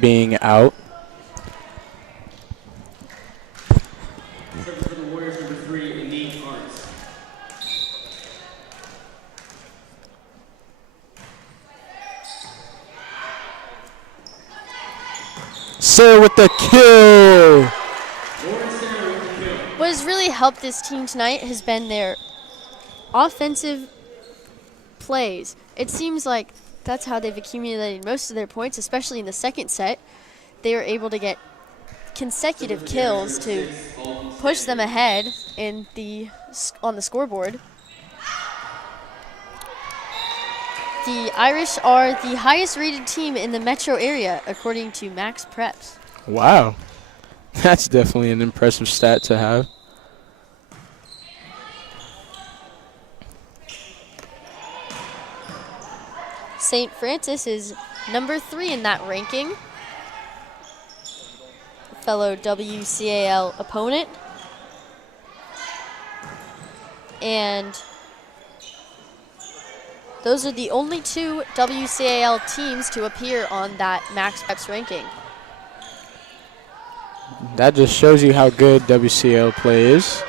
being out. Service for the Warriors, number 3, Anine Arts. Sarah with the kill. Lauren Sarah with the kill. What has really helped this team tonight has been their offensive plays. It seems like that's how they've accumulated most of their points, especially in the second set. They were able to get consecutive kills to push them ahead on the scoreboard. The Irish are the highest rated team in the metro area, according to Max Preps. Wow. That's definitely an impressive stat to have. St. Francis is number 3 in that ranking. Fellow WCAL opponent. And those are the only 2 WCAL teams to appear on that Max Preps ranking. That just shows you how good WCL play is.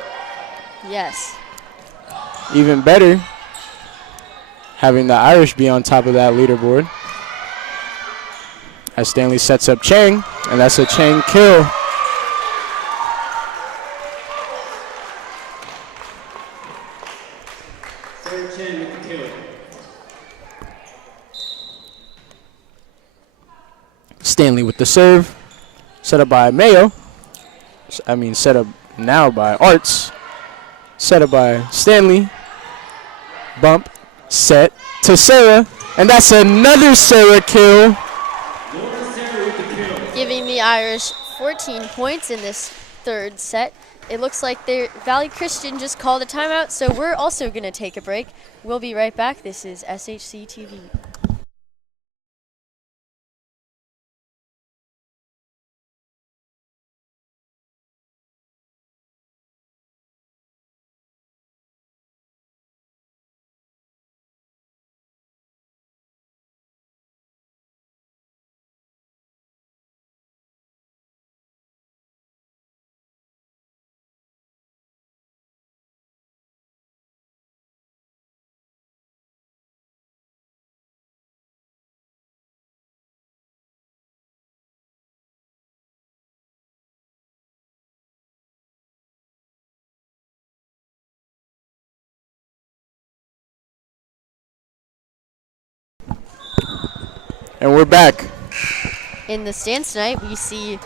Yes. Even better, having the Irish be on top of that leaderboard. As Stanley sets up Chang, and that's a Chang kill. Sarah Chen with the kill. Stanley with the serve. Set up by Mayo. Set up now by Arts. Set up by Stanley. Bump. Set to Sarah. And that's another Sarah kill. Lauren Sarah with the kill. Giving the Irish 14 points in this third set. It looks like Valley Christian just called a timeout, so we're also going to take a break. We'll be right back. This is SHC TV. And we're back. In the stands tonight, we see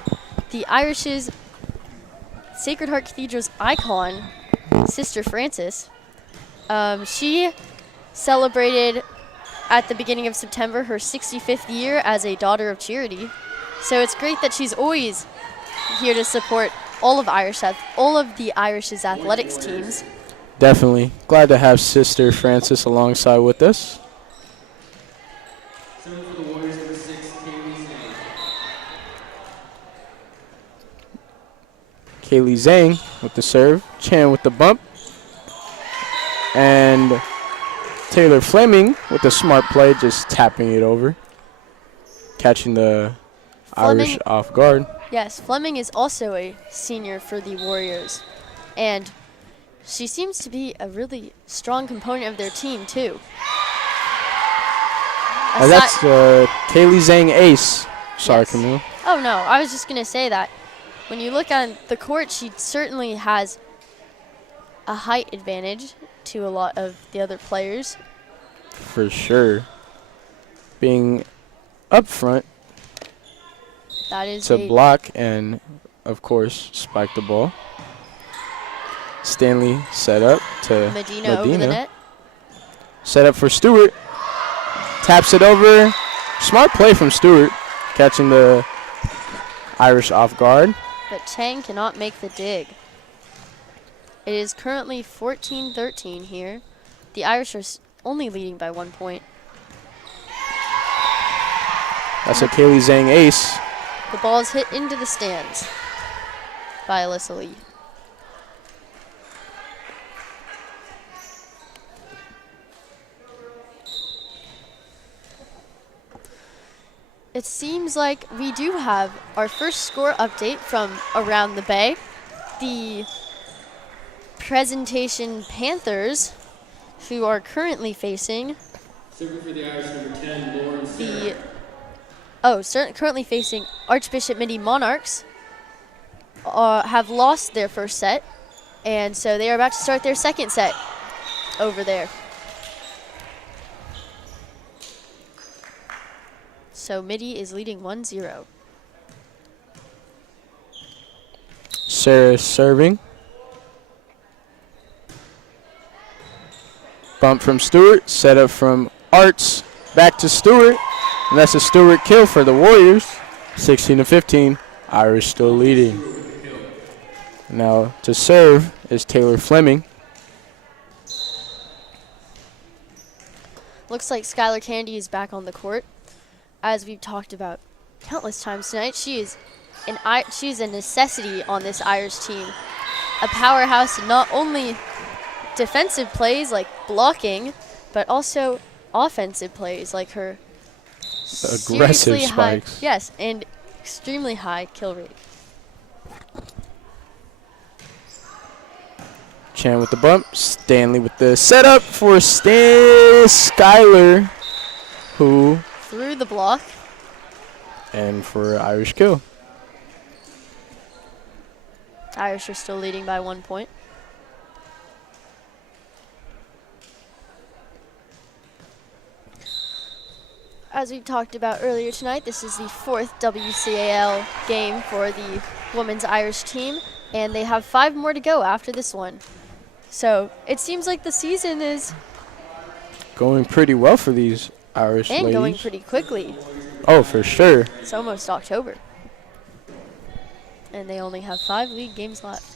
the Irish's Sacred Heart Cathedral's icon, Sister Frances. She celebrated at the beginning of September her 65th year as a Daughter of Charity. So it's great that she's always here to support all of the Irish's athletics teams. Definitely. Glad to have Sister Frances alongside with us. Serving for the Warriors, number 6, Kaylee Zhang. Kaylee Zhang with the serve. Chan with the bump. And Taylor Fleming with the smart play, just tapping it over. Catching the Irish off guard. Yes, Fleming is also a senior for the Warriors. And she seems to be a really strong component of their team, too. That's Kaylee Zhang ace. Sorry, Yes. Camille. Oh, no, I was just going to say that. When you look on the court, she certainly has a height advantage to a lot of the other players. For sure. Being up front That is to block and, of course, spike the ball. Stanley set up to Medina over the net. Set up for Stewart. Taps it over. Smart play from Stewart, catching the Irish off guard. But Chang cannot make the dig. It is currently 14-13 here. The Irish are only leading by 1 point. That's a Kaylee Zhang ace. The ball is hit into the stands by Alyssa Lee. It seems like we do have our first score update from around the bay. The Presentation Panthers, who are currently facing Serving for the Irish, number 10, Lauren the Sarah. currently facing Archbishop Midi Monarchs, have lost their first set, and so they are about to start their second set over there. So Midi is leading 1-0. Sarah serving. Bump from Stewart. Set up from Arts. Back to Stewart. And that's a Stewart kill for the Warriors. 16-15. Irish still leading. Now to serve is Taylor Fleming. Looks like Skylar Candy is back on the court. As we've talked about countless times tonight, she's a necessity on this Irish team. A powerhouse in not only defensive plays like blocking, but also offensive plays like her Aggressive seriously high, spikes. yes, and extremely high kill rate. Chan with the bump. Stanley with the setup for Skylar, who Through the block. and for Irish kill. Irish are still leading by 1 point. As we've talked about earlier tonight, this is the fourth WCAL game for the women's Irish team, and they have 5 more to go after this one. So it seems like the season is Going pretty well for these Irish ladies. going pretty quickly. Oh, for sure. It's almost October. And they only have 5 league games left.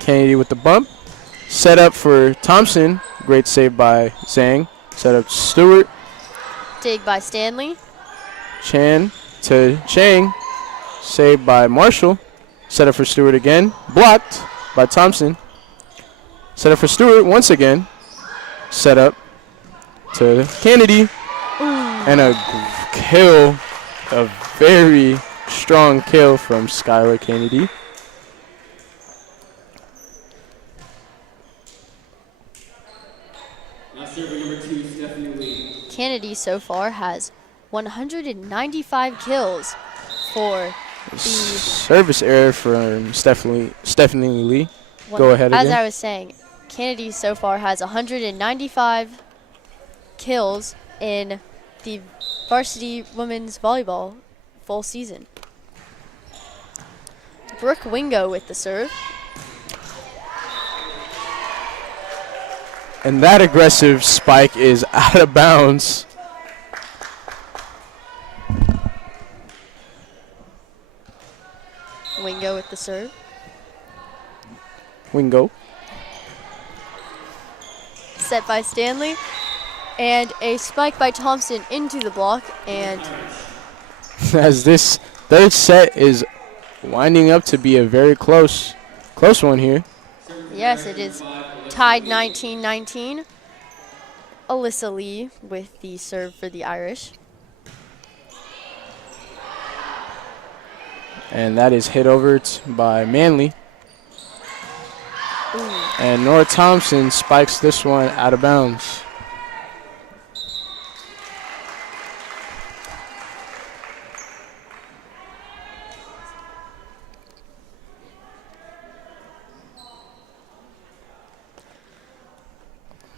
Kennedy with the bump. Set up for Thompson. Great save by Zhang. Set up Stewart. Dig by Stanley. Chan to Chang. Saved by Marshall. Set up for Stewart again. Blocked by Thompson. Set up for Stewart once again. Set up to Kennedy. And a kill. A very strong kill from Skylar Kennedy. Now serving number 2, Stephanie Lee. Kennedy so far has 195 kills for the Service error from Stephanie Lee. Go ahead As again. I was saying, Kennedy so far has 195 kills in the varsity women's volleyball full season. Brooke Wingo with the serve. And that aggressive spike is out of bounds. Wingo with the serve. Wingo. Set by Stanley. And a spike by Thompson into the block. And As this third set is winding up to be a very close one here. yes, it is tied 19-19. Alyssa Lee with the serve for the Irish. And that is hit over by Manley. And Nora Thompson spikes this one out of bounds.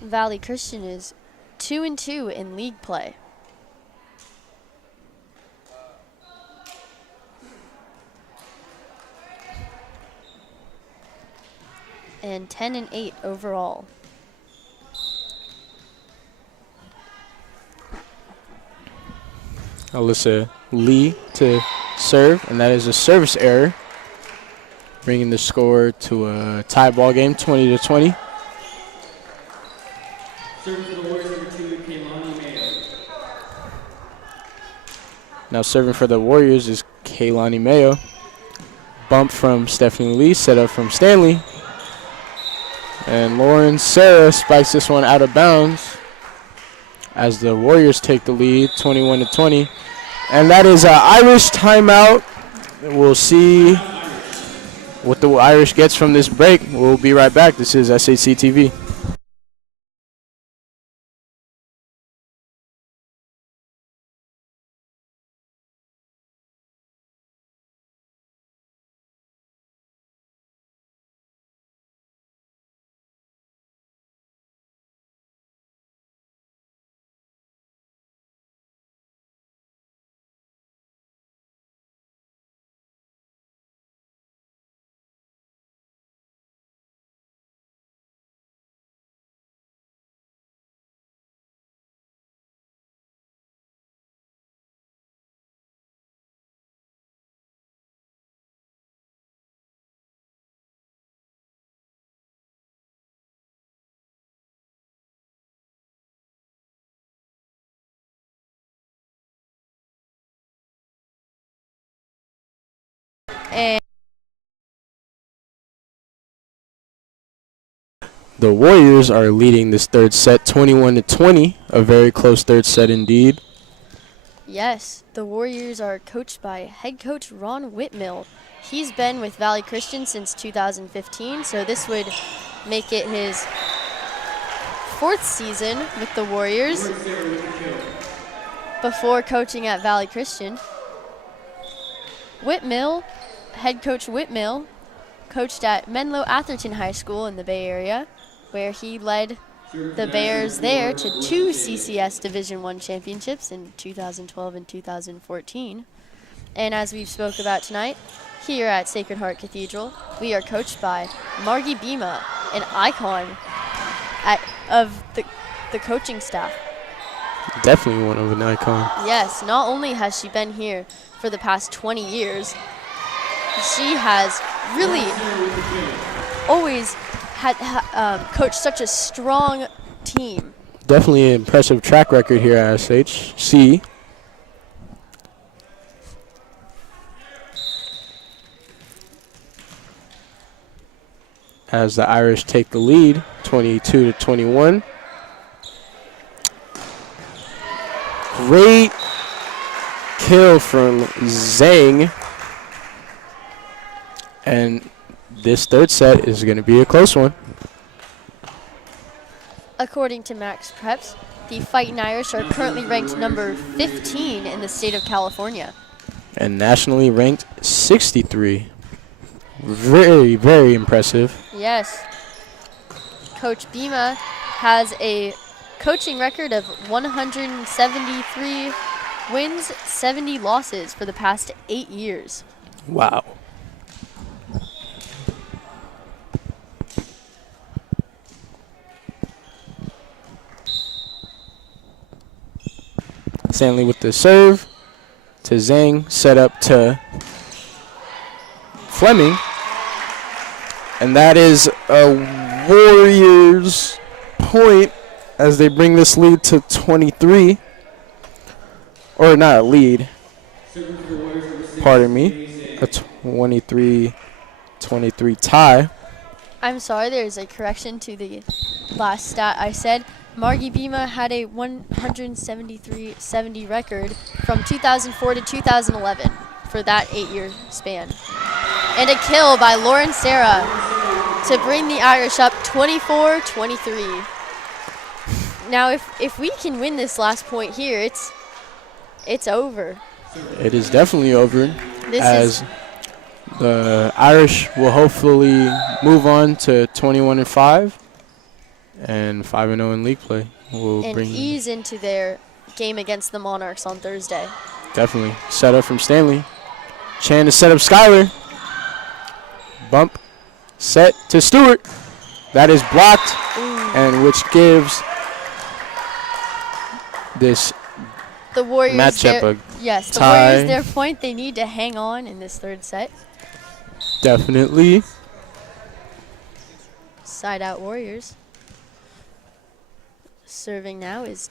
Valley Christian is 2-2 in league play. And 10-8 overall. Alyssa Lee to serve, and that is a service error, bringing the score to a tie ball game, 20-20. Serving for the Warriors number 2, Kaylani Mayo. Now serving for the Warriors is Kaylani Mayo. Bump from Stephanie Lee, set up from Stanley. And Lauren Sarah spikes this one out of bounds as the Warriors take the lead, 21-20. And that is an Irish timeout. We'll see what the Irish gets from this break. We'll be right back. This is SHC TV. And The Warriors are leading this third set, 21-20. A very close third set indeed. yes, the Warriors are coached by head coach Ron Whitmill. He's been with Valley Christian since 2015, so this would make it his 4th season with the Warriors before coaching at Valley Christian. Whitmill, head coach Whitmill, coached at Menlo Atherton High School in the Bay Area, where he led the Bears there to 2 CCS Division I championships in 2012 and 2014. And as we've spoke about tonight, here at Sacred Heart Cathedral, we are coached by Margie Bima, an icon of the coaching staff. Definitely one of an icon. Yes, not only has she been here for the past 20 years, she has really always coached such a strong team. Definitely an impressive track record here at SHC. As the Irish take the lead, 22-21. Great kill from Zhang. And this third set is going to be a close one. According to Max Preps, the Fightin Irish are currently ranked number 15 in the state of California. And nationally ranked 63. Very, very impressive. Yes. Coach Bima has a coaching record of 173 wins, 70 losses for the past 8 years. Wow. Stanley with the serve to Zhang, set up to Fleming. And that is a Warriors point as they bring this lead to 23. Or not a lead. Pardon me. A 23-23 tie. I'm sorry, there's a correction to the last stat I said. Margie Bima had a 173-70 record from 2004 to 2011 for that 8-year span. And a kill by Lauren Sarah to bring the Irish up 24-23. Now, if we can win this last point here, it's over. It is definitely over. This as the Irish will hopefully move on to 21-5 and 5-0 in league play. and ease into their game against the Monarchs on Thursday. Definitely. Set up from Stanley. Chan to set up Skylar. Bump. Set to Stewart. That is blocked, and which gives this The Warriors matchup a yes, the tie. Warriors their point. They need to hang on in this third set. Definitely. Side out Warriors. Serving now is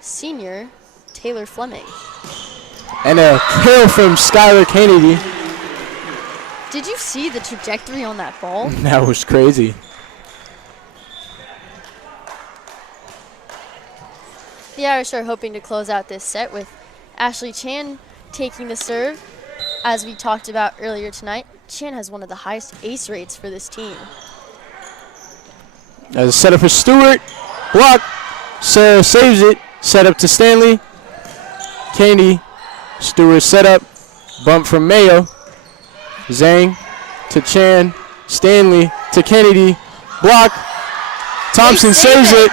senior Taylor Fleming. And a kill from Skylar Kennedy. Did you see the trajectory on that ball? That was crazy. The Irish are hoping to close out this set with Ashley Chan taking the serve. As we talked about earlier tonight, Chan has one of the highest ace rates for this team. As a setup for Stewart. Block. Sarah saves it. Set up to Stanley. Candy. Stewart set up. Bump from Mayo. Zhang to Chan. Stanley to Kennedy. Block. Thompson saves it.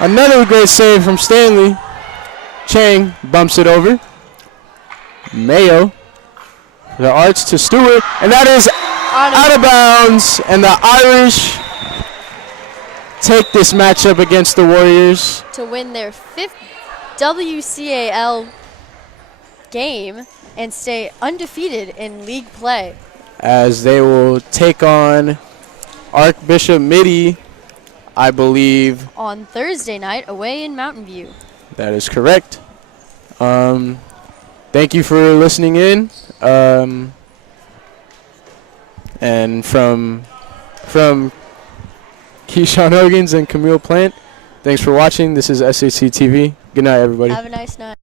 Another great save from Stanley. Chang bumps it over. Mayo. The arch to Stewart. And that is out of bounds. And the Irish take this matchup against the Warriors to win their 5th WCAL game and stay undefeated in league play. as they will take on Archbishop Mitty, I believe. On Thursday night away in Mountain View. That is correct. Thank you for listening in. And from Keyshawn Huggins and Camille Plant, thanks for watching. This is SHC TV. Good night, everybody. Have a nice night.